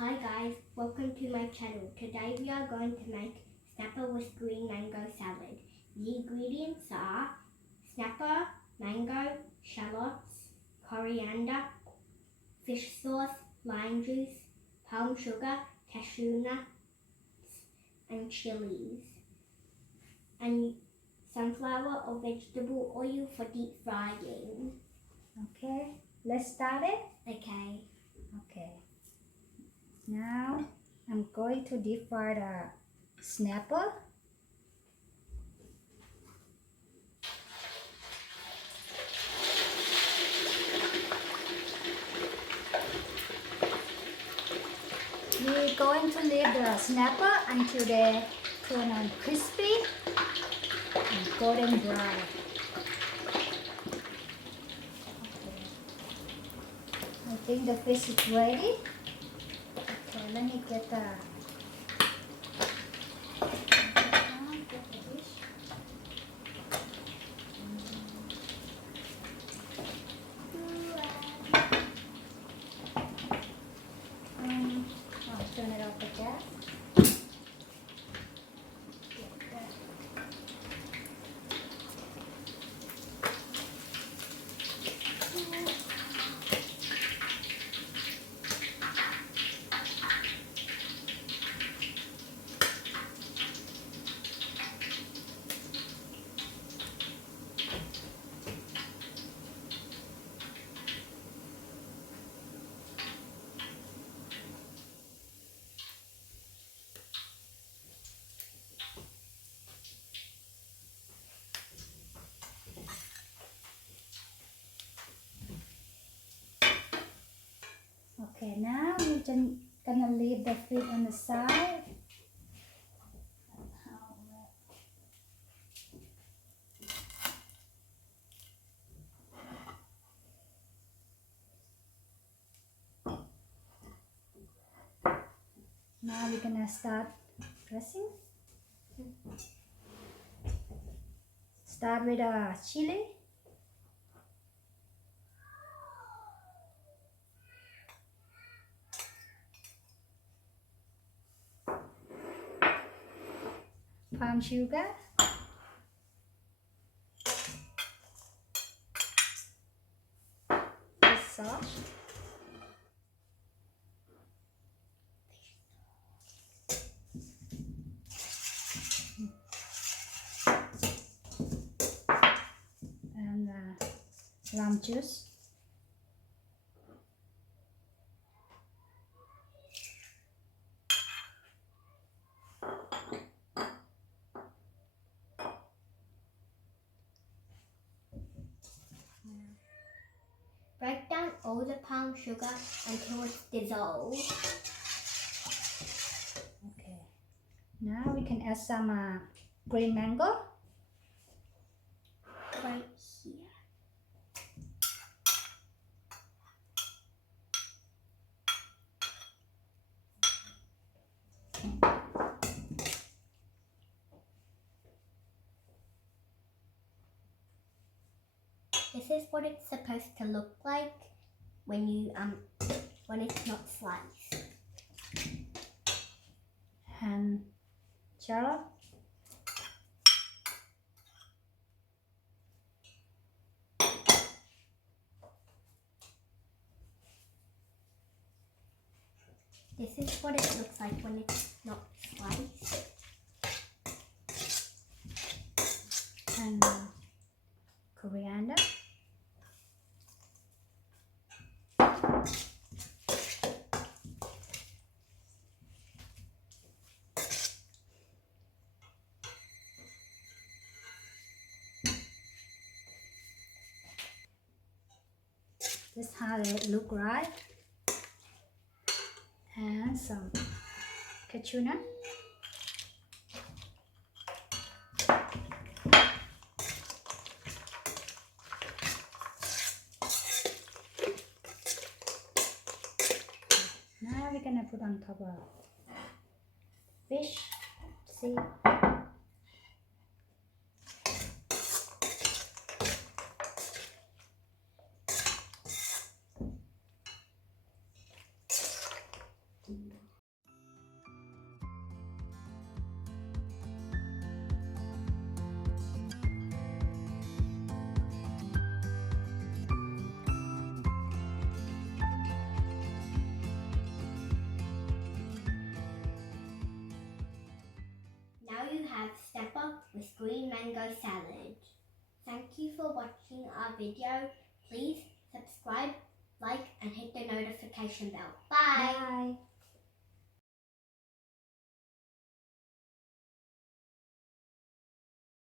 Hi guys, welcome to my channel. Today we are going to make snapper with green mango salad. The ingredients are snapper, mango, shallots, coriander, fish sauce, lime juice, palm sugar, cashew nuts and chilies, and sunflower or vegetable oil for deep frying. Okay, let's start it. Okay. Okay. Now I'm going to deep fry the snapper. We're going to leave the snapper until they turn on crispy and golden brown. Okay. I think the fish is ready. Okay, let me get the dish. I'll turn it off the gas. Okay, now we're just gonna leave the fish on the side. Now we're gonna start dressing. Start with a chili. Palm sugar. Fish sauce. And lime juice. Break down all the palm sugar until it's dissolved. Okay. Now we can add some green mango. Right here. This is what it's supposed to look like when you when it's not sliced. And Shallot. This is what it looks like when it's not sliced. And coriander. This is how it look like. And some cashew nut. Now we're gonna put on top of fish. See? Now you have snapper with green mango salad. Thank you for watching our video. Please subscribe, like and hit the notification bell. Bye! Bye.